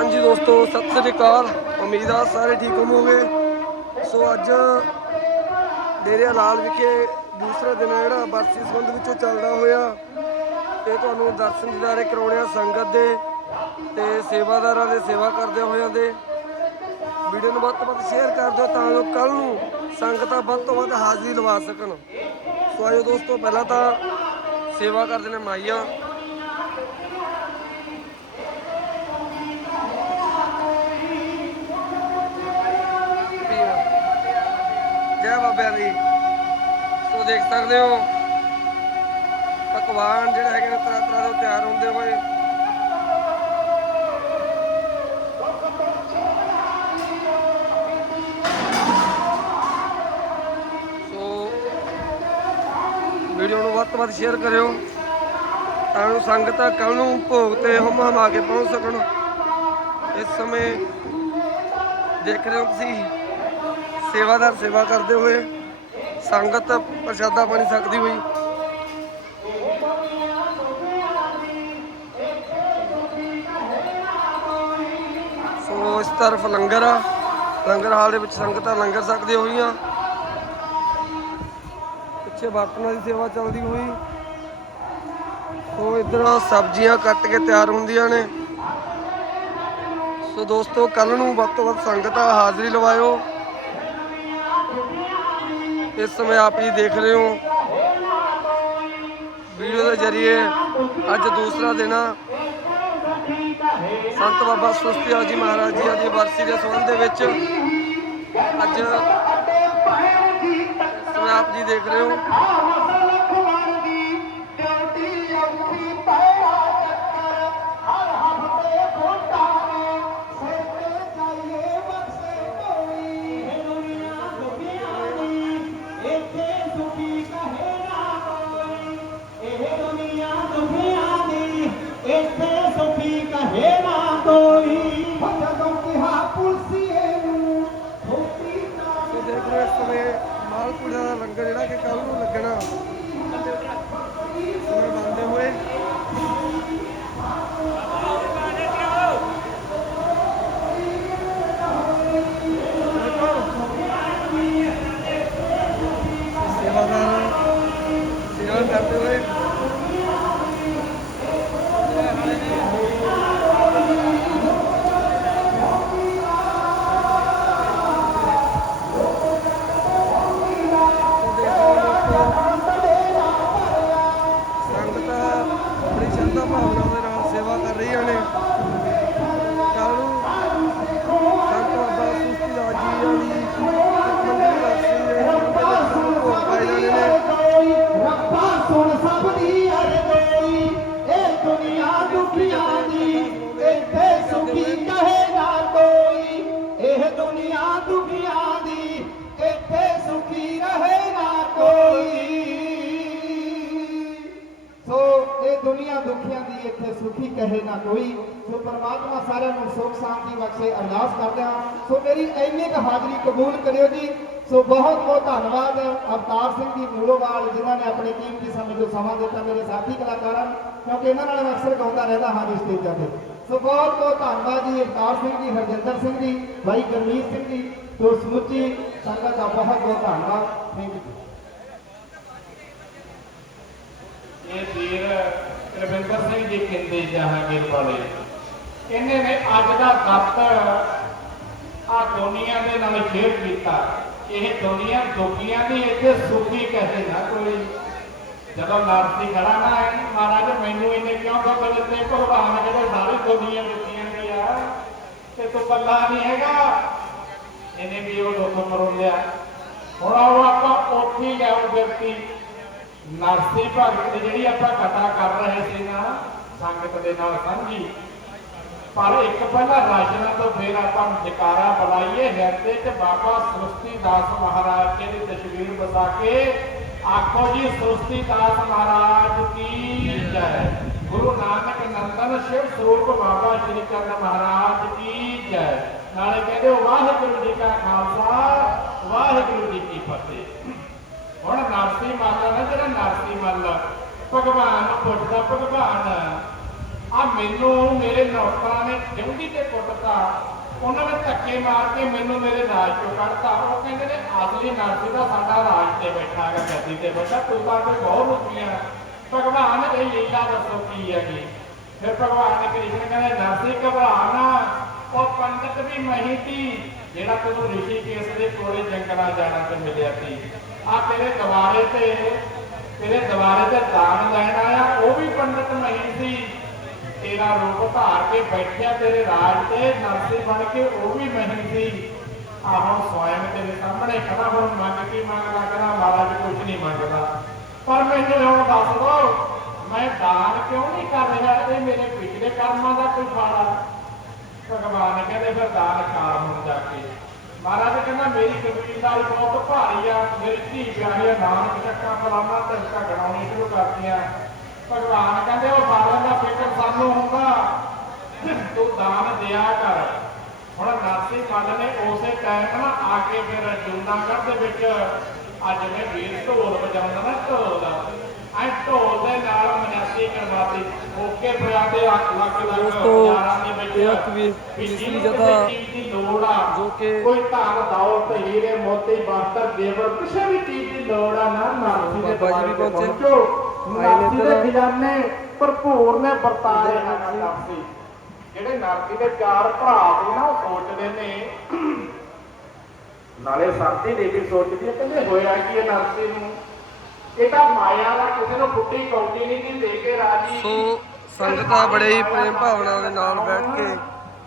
ਹਾਂਜੀ ਦੋਸਤੋ, ਸਤਿ ਸ੍ਰੀ ਅਕਾਲ। ਉਮੀਦ ਆ ਸਾਰੇ ਠੀਕ ਹੋਵੋਗੇ। ਸੋ ਅੱਜ ਡੇਰੇ ਲਾਲ ਵਿਖੇ ਦੂਸਰਾ ਦਿਨ ਹੈ ਜਿਹੜਾ ਬਰਸੀ ਸੰਬੰਧ ਵਿੱਚੋਂ ਚੱਲਦਾ ਹੋਇਆ ਤੇ ਤੁਹਾਨੂੰ ਦਰਸ਼ਨ ਦਿਦਾਰੇ ਕਰਾਉਣੇ ਆ ਸੰਗਤ ਦੇ ਤੇ ਸੇਵਾਦਾਰਾਂ ਦੇ, ਸੇਵਾ ਕਰਦੇ ਹੋਇਆਂ ਦੇ। ਵੀਡੀਓ ਨੂੰ ਵੱਧ ਤੋਂ ਵੱਧ ਸ਼ੇਅਰ ਕਰ ਦਿਓ ਤਾਂ ਜੋ ਕੱਲ ਨੂੰ ਸੰਗਤਾਂ ਵੱਧ ਤੋਂ ਵੱਧ ਹਾਜ਼ਰੀ ਲਵਾ ਸਕਣ। ਸੋ ਆਜੋ ਦੋਸਤੋ, ਪਹਿਲਾਂ ਤਾਂ ਸੇਵਾ ਕਰਦੇ ਨੇ ਮਾਈਆ। ਜੈ ਬਾਬਿਆਂ ਦੀ? ਸੋ ਦੇਖ ਸਕਦੇ ਹੋ, ਪਕਵਾਨ ਜਿਹੜੇ ਹੈਗੇ ਨੇ ਤਰ੍ਹਾਂ ਤਰ੍ਹਾਂ ਦੇ ਤਿਆਰ ਹੁੰਦੇ ਹੋਏ। ਸੋ ਵੀਡੀਓ ਨੂੰ ਵੱਧ ਤੋਂ ਵੱਧ ਸ਼ੇਅਰ ਕਰਿਓ, ਤਾਂ ਜੋ ਸੰਗਤਾਂ ਕੱਲ ਨੂੰ ਭੋਗ ਤੇ ਹਮ ਹਮਾ ਕੇ ਪਹੁੰਚ ਸਕਣ। ਇਸ ਸਮੇਂ ਦੇਖ ਰਹੇ ਹੋ ਤੁਸੀਂ ਸੇਵਾਦਾਰ ਸੇਵਾ ਕਰਦੇ ਹੋਏ ਸੰਗਤ ਪ੍ਰਸ਼ਾਦਾ ਪਾਣੀ ਸਕਦੀ ਹੋਈ। ਸੋ ਇਸ ਤਰਫ ਲੰਗਰ ਆ ਲੰਗਰ ਹਾਲ ਦੇ ਵਿੱਚ ਸੰਗਤਾਂ ਲੰਗਰ ਸਕਦੀਆਂ ਹੋਈਆਂ। ਪਿੱਛੇ ਬਰਤਨਾਂ ਦੀ ਸੇਵਾ ਚੱਲਦੀ ਹੋਈ। ਸੋ ਇਧਰ ਸਬਜ਼ੀਆਂ ਕੱਟ ਕੇ ਤਿਆਰ ਹੁੰਦੀਆਂ ਨੇ। ਸੋ ਦੋਸਤੋ ਕੱਲ ਨੂੰ ਵੱਧ ਤੋਂ ਵੱਧ ਸੰਗਤਾਂ ਹਾਜ਼ਰੀ ਲਵਾਇਓ। ਇਸ ਸਮੇਂ ਆਪ ਜੀ ਦੇਖ ਰਹੇ ਹੋ। ਵੀਡੀਓ ਦੇ ਜ਼ਰੀਏ ਅੱਜ ਦੂਸਰਾ ਦਿਨ ਆ। ਸੰਤ ਬਾਬਾ ਸੁਸਤਿਆ ਜੀ ਮਹਾਰਾਜ ਜੀ ਦੀ ਵਰਸੀ ਦੇ ਸੰਬੰਧ ਦੇ ਵਿੱਚ ਅੱਜ ਇਸ ਆਪ ਜੀ ਦੇਖ ਰਹੇ ਹੋ। ਮਾਲਪੂੜਾ ਦਾ ਲੰਗਰ ਜਿਹੜਾ ਕਿ ਕੱਲ ਨੂੰ ਲੱਗਣਾ। ਕਹੇ ਸੋ ਪਰਮਾਤਮਾ ਸਾਰਿਆਂ ਨੂੰ ਸੁਖ ਸ਼ਾਂਤੀ ਬਖਸ਼ੇ ਅਰਦਾਸ ਕਰਦੇ ਹਾਂ। ਸੋ ਮੇਰੀ ਇੰਨੀ ਕੁ ਹਾਜ਼ਰੀ ਕਬੂਲ ਕਰਿਓ ਜੀ। ਸੋ ਬਹੁਤ ਬਹੁਤ ਧੰਨਵਾਦ ਅਵਤਾਰ ਸਿੰਘ ਜੀ ਮੂਲੋਵਾਲ ਜਿਨ੍ਹਾਂ ਨੇ ਆਪਣੇ ਕੀਮਤੀ ਸਮੇਂ ਤੋਂ ਸਮਾਂ ਦਿੱਤਾ ਮੇਰੇ ਸਾਥੀ ਕਲਾਕਾਰਾਂ ਨੂੰ, ਕਿਉਂਕਿ ਇਹਨਾਂ ਨਾਲ ਮੈਂ ਅਕਸਰ ਗਾਉਂਦਾ ਰਹਿੰਦਾ ਹਾਂ ਜੀ ਸਟੇਜਾਂ ਤੇ। ਸੋ ਬਹੁਤ ਬਹੁਤ ਧੰਨਵਾਦ ਜੀ ਅਵਤਾਰ ਸਿੰਘ ਜੀ ਹਰਜਿੰਦਰ ਸਿੰਘ ਜੀ ਭਾਈ ਗਰਮੀਤ ਸਿੰਘ ਜੀ ਸੋ ਸਮੁੱਚੀ ਸੰਗਤ ਦਾ ਬਹੁਤ ਬਹੁਤ ਧੰਨਵਾਦ। ਥੈਂਕ ਯੂ ਇਹ ਵੀਰ ਰਵਿੰਦਰ ਸਿੰਘ ਜੀ ਕਹਿੰਦੇ ਜਹਾਂਗੀਰ ਵਾਲੇ ਕਹਿੰਦੇ ਨੇ, ਅੱਜ ਦਾ ਦਫ਼ਤਰ ਆ ਦੁਨੀਆ ਦੇ ਨਾਲ ਖੇਡ ਕੀਤਾ। ਇਹ ਦੁਨੀਆ ਦੁਖੀਆਂ ਦੀ ਇੱਥੇ ਸੁਖੀ ਕਹੇ ਨਾ ਕੋਈ। ਜਦੋਂ ਨਾਰਤੀ ਖੜਾ ਨਾ ਹੈ ਮਹਾਰਾਜ, ਮੈਨੂੰ ਇਹਨੇ ਕਿਉਂ ਖਬਰ ਦਿੱਤੇ? ਭਗਵਾਨ ਜਿਹੜੇ ਸਾਰੇ ਦੁਨੀਆ ਦਿੱਤੀਆਂ ਦੀ ਤੇ ਤੂੰ ਪੱਲਾ ਨਹੀਂ ਹੈਗਾ। ਇਹਨੇ ਵੀ ਉਹ ਦੁੱਖ ਮਰੋਲਿਆ। ਹੁਣ ਉਹ ਆਪਾਂ ਉੱਥੇ ਹੀ ਲਿਆਓ ਵਿਅਕਤੀ ਨਰਸੀ ਭਗਤ ਦੀ ਜਿਹੜੀ ਆਪਾਂ ਕਥਾ ਕਰ ਰਹੇ ਸੀ ਨਾ ਸੰਗਤ ਦੇ ਨਾਲ ਸਾਂਝੀ। ਪਰ ਇੱਕ ਪਹਿਲਾਂ ਰਾਜਨਾ ਤੋਂ ਫੇਰ ਆਪਾਂ ਜਕਾਰਾ ਬੁਲਾਈਏ ਹਿਰਦੇ 'ਚ ਬਾਬਾ ਸ੍ਰਿਸ਼ਟੀ ਦਾਸ ਮਹਾਰਾਜ ਜੀ ਦੀ ਤਸਵੀਰ ਬਸਾ ਕੇ ਆਖੋ ਜੀ ਸ੍ਰਿਸ਼ਟੀ ਦਾਸ ਮਹਾਰਾਜ ਕੀ ਜੈ। ਗੁਰੂ ਨਾਨਕ ਨੰਦਨ ਸ਼ਿਵ ਸਰੂਪ ਬਾਬਾ ਸ਼੍ਰੀ ਚੰਦ ਮਹਾਰਾਜ ਕੀ ਜੈ। ਨਾਲੇ ਕਹਿੰਦੇ ਹੋ, ਵਾਹਿਗੁਰੂ ਜੀ ਕਾ ਖਾਲਸਾ ਵਾਹਿਗੁਰੂ ਜੀ ਕੀ ਫਤਿਹ। ਹੁਣ ਨਰਸੀ ਮੱਲ ਨਾ ਜਿਹੜਾ ਨਰਸੀ ਮੱਲ, ਭਗਵਾਨ ਨੂੰ ਪੁੱਛਦਾ ਭਗਵਾਨ। ਆ ਮੈਨੂੰ ਮੇਰੇ ਨੌਕਰਾਂ ਨੇ ਡਿਊਟੀ ਤੇ ਕੁੱਟਤਾ, ਉਹਨਾਂ ਨੇ ਧੱਕੇ ਮਾਰ ਕੇ ਮੈਨੂੰ ਮੇਰੇ ਰਾਜ ਚੋਂ ਕੱਢਤਾ। ਉਹ ਕਹਿੰਦੇ ਨੇ ਅਸਲੀ ਨਰਸੀ ਦਾ ਸਾਡਾ ਰਾਜ ਤੇ ਬੈਠਾ ਹੈਗਾ, ਗੱਦੀ ਤੇ ਬੈਠਾ ਤੂੰ ਤਾਂ ਕੋਈ ਬਹੁਤ ਰੁਪਈਆ ਭਗਵਾਨ, ਇਹ ਲੀਲਾ ਦੱਸੋ ਕੀ ਹੈਗੀ? ਫਿਰ ਭਗਵਾਨ ਨੇ ਕ੍ਰਿਸ਼ਨ ਕਹਿੰਦੇ, ਨਰਸੀ ਘਬਰਾ ਨਾ ਉਹ ਪੰਡਤ ਵੀ ਮਹੀ ਸੀ ਜਿਹੜਾ ਤੈਨੂੰ ਰਿਸ਼ੀਕੇਸ਼ ਦੇ ਕੋਲੇ ਜੰਗਲਾਂ ਜਾਣਾ ਤੇ ਮਿਲਿਆ ਸੀ ਆ ਤੇਰੇ ਦੁਆਰੇ ਤੇ, ਤੇਰੇ ਦੁਆਰੇ ਤੇ ਦਾਨ ਲੈਣ ਆਇਆ, ਉਹ ਵੀ ਪੰਡਤ ਮਹੀ ਸੀ। ਤੇਰਾ ਰੂਪ ਧਾਰ ਕੇ ਬੈਠਿਆ ਤੇਰੇ ਰਾਜ ਤੇ, ਨਰਸੀ ਬਣ ਕੇ ਉਹ ਵੀ ਮਹੀ ਸੀ। ਆ ਹੁਣ ਸਵੈਮ ਤੇਰੇ ਸਾਹਮਣੇ ਖੜਾ ਹੁਣ ਮੰਗ ਕੀ ਮੰਗਦਾ, ਕਹਿੰਦਾ ਮਹਾਰਾਜ ਕੁਝ ਨਹੀਂ ਮੰਗਦਾ। ਪਰ ਮੈਨੂੰ ਹੁਣ ਦੱਸ ਦੋ, ਮੈਂ ਦਾਨ ਕਿਉਂ ਨਹੀਂ ਕਰ ਰਿਹਾ? ਇਹ ਮੇਰੇ ਪਿਛਲੇ ਕਰਮਾਂ ਦਾ ਕੋਈ ਫਲ ਆ। ਭਗਵਾਨ ਨੇ ਕਹਿੰਦੇ ਫਿਰ ਦਾਨ ਕਰ ਹੁਣ ਜਾ ਕੇ ਮਹਾਰਾਜ ਕਹਿੰਦਾ, ਮੇਰੀ ਕਬੀਲਦਾਰੀ ਬਹੁਤ ਭਾਰੀ ਆ, ਮੇਰੀ ਧੀ ਵਿਆਹੀ ਆ, ਨਾਨਕ ਚੱਕਾ ਫਲਾਣਾ ਧੰਕਾ ਗਣਾਉਣੀ ਸ਼ੁਰੂ ਕਰਤੀਆਂ। ਭਗਵਾਨ ਕਹਿੰਦੇ, ਉਹ ਸਾਰਿਆਂ ਦਾ ਫਿਕਰ ਸਾਨੂੰ ਹੁੰਦਾ। ਤੂੰ ਦਾਨ ਦਿਆ ਕਰ। ਹੁਣ ਨਾਸੀ ਮੱਲ ਨੇ ਉਸੇ ਟਾਈਮ ਨਾ ਆ ਕੇ ਫਿਰ ਜੁਨਾਗੜ੍ਹ ਦੇ ਵਿੱਚ ਅੱਜ ਮੈਂ ਵੀਰ ਢੋਲ ਵਜਾਉਂਦਾ ਨਾ ਢੋਲ ਐ ਢੋਲ ਦੇ ਨਾਲ ਮਨਾਸੀ ਕਰਵਾਤੀ। ਓਕੇ ਪਿਆ ਤੇ ਅੱਖ ਲੱਗ ਲੱਗ ਦੋਸਤੋ, ਇਹ ਵੀ ਤੀਸਰੀ ਜਗ੍ਹਾ ਜੋ ਕਿ ਕੋਈ ਧਨ ਦੌਲਤ ਹੀਰੇ ਮੋਤੀ ਬਾਸਤਰ ਜੇਵਰ ਕਿਸੇ ਵੀ ਚੀਜ਼ ਦੀ ਲੋੜ ਆ ਨਾ ਨਾਸੀ ਦੇ ਬਾਬਾ ਜੀ ਪਹੁੰਚੇ। ਨਾਸੀ ਦੇ। ਖਜ਼ਾਨੇ ਭਰਪੂਰ ਨੇ ਵਰਤਾਰੇ ਹਨ ਨਾਸੀ ਜਿਹੜੇ ਨਾਸੀ ਦੇ ਚਾਰ ਭਰਾ ਸੀ ਨਾ ਉਹ ਸੋਚਦੇ ਨੇ ਨਾਲੇ ਸਾਥੀ ਦੇ ਵੀ ਸੋਚਦੀ ਹੈ ਕਹਿੰਦੇ ਹੋਇਆ ਕੀ ਇਹ ਨਾਸੀ ਨੂੰ? ਇਹ ਤਾਂ ਮਾਇਆ ਦਾ ਕਿਸੇ ਨੂੰ ਫੁੱਟੀ ਕੌਡੀ ਨਹੀਂ ਕਿ ਦੇ ਕੇ ਰਾਜੀ। ਸੋ ਸੰਗਤਾਂ ਬੜੇ ਹੀ ਪ੍ਰੇਮ ਭਾਵਨਾ ਦੇ ਨਾਲ ਬੈਠ ਕੇ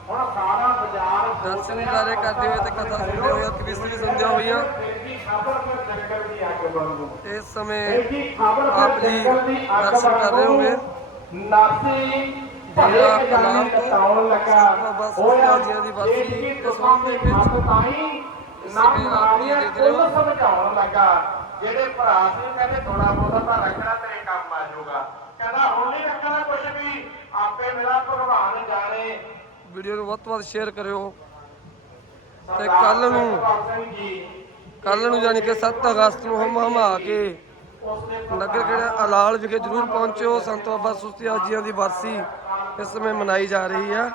ਹੁਣ ਸਾਰਾ ਬਾਜ਼ਾਰ ਦਰਸ਼ਨ ਕਾਰੇ ਕਰਦੇ ਹੋਏ ਤੇ ਕਥਾ ਸੁਣਦੇ ਹੋਏ ਕਵਿਸਤਰੀ ਸੰਧਿਆ ਹੋਈਆਂ। ਦੀ ਖਬਰ ਪਰ ਜੰਗਲ ਦੀ ਅੱਗ ਵਾਂਗੂ ਇਸ ਸਮੇਂ ਇਹਦੀ ਖਬਰ ਆਪ ਪਰ ਜੀ ਜੰਗਲ ਦੀ ਅੱਗ ਦਰਸ਼ਨ ਕਰ ਰਹੇ ਹੋਗੇ। ਨਾਸੀ ਜਿਹੜਾ ਕਲਾਮ ਤੋਂ ਲੱਗਾ। ਹੋਇਆ ਜੀ ਦੀ ਬਰਸੀ ਇਸ ਤੇ ਦੇ ਵਿੱਚ ਹੱਥ ਤਾਈਂ ਨਾ ਸਮੇਂ ਆਪ ਜੀ ਮਾਰੀਆਂ ਦੇਖ ਰਹੇ ਹੋ। ਕੁੱਲ ਸਮਝਾਉਣ ਲੱਗਾ। ਜਿਹੜੇ ਭਰਾ ਸੀ ਕਹਿੰਦੇ ਥੋੜਾ ਬਹੁਤਾ ਤਾਂ ਰੱਖਣਾ ਤੇਰੇ ਕੰਮ ਆ ਜਾਊਗਾ। ਕਹਿੰਦਾ ਹੁਣ ਨਹੀਂ ਰੱਖਣਾ ਕੁਝ ਵੀ ਆਪੇ ਮੇਰਾ ਭਗਵਾਨ ਜਾਣੇ। ਵੀਡੀਓ ਨੂੰ ਵੱਧ ਤੋਂ ਵੱਧ ਸ਼ੇਅਰ ਕਰਿਓ। ਤੇ ਕੱਲ ਨੂੰ ਕੱਲ ਨੂੰ ਯਾਨੀ ਕਿ 7 ਅਗਸਤ ਨੂੰ ਹਮ ਹਮਾ ਕੇ ਨਗਰ ਕਿਹੜਾ ਅਲਾਲ ਵਿਖੇ ਜਰੂਰ ਪਹੁੰਚਿਓ ਸੰਤ ਬਾਬਾ ਸੁਸਤੀ ਜੀਆਂ ਦੀ ਬਰਸੀ ਇਸ ਸਮੇਂ ਮਨਾਈ ਜਾ ਰਹੀ ਆ।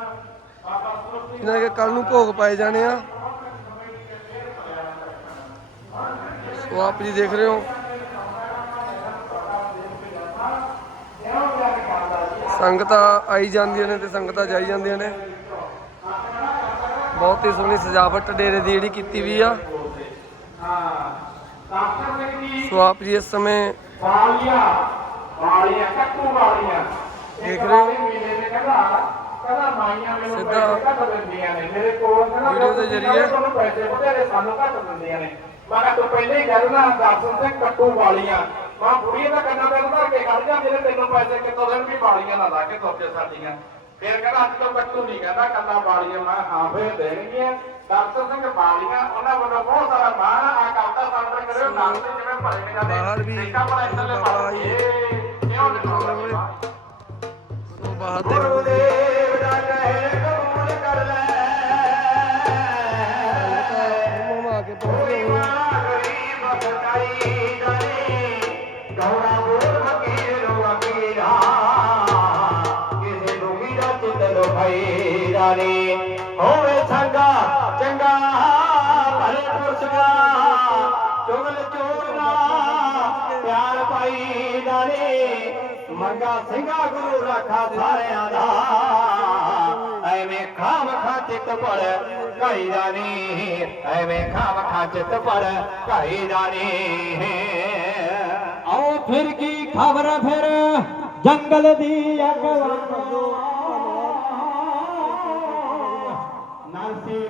ਇਹਨਾਂ ਕੇ ਕੱਲ ਨੂੰ ਭੋਗ ਪਾਏ ਜਾਣੇ ਆ। ਸੋ ਆਪ ਜੀ ਦੇਖ ਰਹੇ ਹੋ ਸੰਗਤਾਂ ਆਈ ਜਾਂਦੀਆਂ ਨੇ ਤੇ ਸੰਗਤਾਂ ਜਾਈ ਜਾਂਦੀਆਂ ਨੇ ਬਹੁਤ ਹੀ ਸੋਹਣੀ ਸਜਾਵਟ ਡੇਰੇ ਦੀ ਜਿਹੜੀ ਕੀਤੀ ਵੀ ਆ ਸੋ ਆਪ ਜੀ ਇਸ ਸਮੇਂ ਵਾਲੀਆਂ ਵਾਲੀਆਂ ਕੱਟੂ ਵਾਲੀਆਂ ਦੇਖ ਰਹੇ ਹੋ? ਸਿੱਧਾ ਵੀਡੀਓ ਦੇ ਜ਼ਰੀਏ। ਤੁਹਾਨੂੰ ਪੈਸੇ ਬਥੇਰੇ ਸਾਨੂੰ ਘੱਟ ਦਿੰਦੀਆਂ ਨੇ ਮੈਂ ਕਿਹਾ ਤੂੰ ਪਹਿਲੇ ਹੀ ਕਹਿ ਦੇਣਾ ਦਰਸ਼ਨ ਸਿੰਘ ਕੱਟੂ ਵਾਲੀਆਂ। ਮਾਂ ਬੁੜੀਆਂ ਦਾ ਕੰਨਾਂ ਤੇ ਧਰ ਕੇ ਖੜ ਜਾਂਦੇ ਨੇ ਤੈਨੂੰ ਪੈਸੇ ਕਿੱਥੋਂ ਦੇਣ ਵੀ ਵਾਲੀਆਂ ਨਾ ਲਾ ਕੇ ਤੁਰਦੇ ਸਾਡੀਆਂ। ਫਿਰ ਕਹਿੰਦਾ ਅੱਜ ਤੋਂ ਕੱਟੂ ਨਹੀਂ ਕਹਿੰਦਾ ਕੱਲਾ ਵਾਲੀਆਂ। ਮੈਂ ਹਾਂ ਫਿਰ ਦੇਣਗੀਆਂ। ਦਰਸ਼ਨ ਸਿੰਘ ਵਾਲੀਆਂ ਉਹਨਾਂ ਵੱਲੋਂ ਬਹੁਤ ਸਾਰਾ ਮਾਣ ਆ ਕਰਦਾ ਸਾਹਮਣੇ ਕਰਿਓ ਨਾਲ ਦੇ ਜਿਵੇਂ ਭਰੇ ਨੇ ਜਾਂਦੇ ਬਾਹਰ ਵੀ ਦੇਖਾ ਪਰ ਇੱਧਰਲੇ ਬਾਬਾ ਭਾਈ ਰਾਣੀ ਹੋਵੇ ਸੰਗਾ ਚੰਗਾ, ਭਲੇ ਪੁਰਸ਼ਗਾ ਚੁਗਲ ਚੋਰਨਾ, ਪਿਆਰ ਪਾਈ ਜਾਣੇ ਮੰਗਾ ਸਿੰਘਾ ਗੁਰੂ ਰਾਖਾ ਸਾਰਿਆਂ ਦਾ। ਐਵੇਂ ਖਾਮ ਖਾ ਚਿੱਤ ਪਰ ਕਾਈ ਰਾਣੀ ਐਵੇਂ ਖਾਮ ਖਾ ਚਿੱਤ ਪਰ ਕਾਈ ਰਾਣੀ ਆਓ ਫਿਰ ਕੀ ਖਬਰ ਫਿਰ? ਜੰਗਲ ਦੀ ਅੱਗ করছে